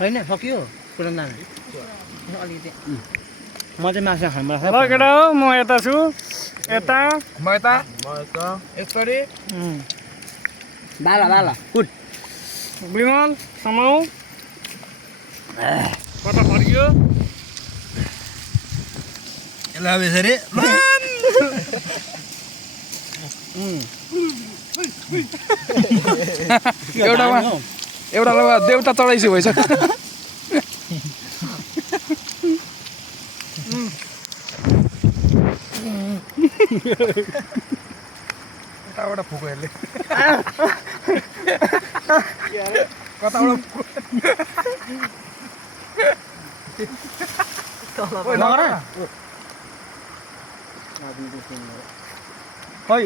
होइन सक्यो पुरानो दाना अलिकति म चाहिँ मासु खानु मन ल केटा हो म यता छु यता म यता यसरी बाला कुट विमल समाउ कता फर्कियो यसलाई अब यसरी एउटामा देउता चढाइसी भएछ कताबाट फुको यसले कताबाट फुको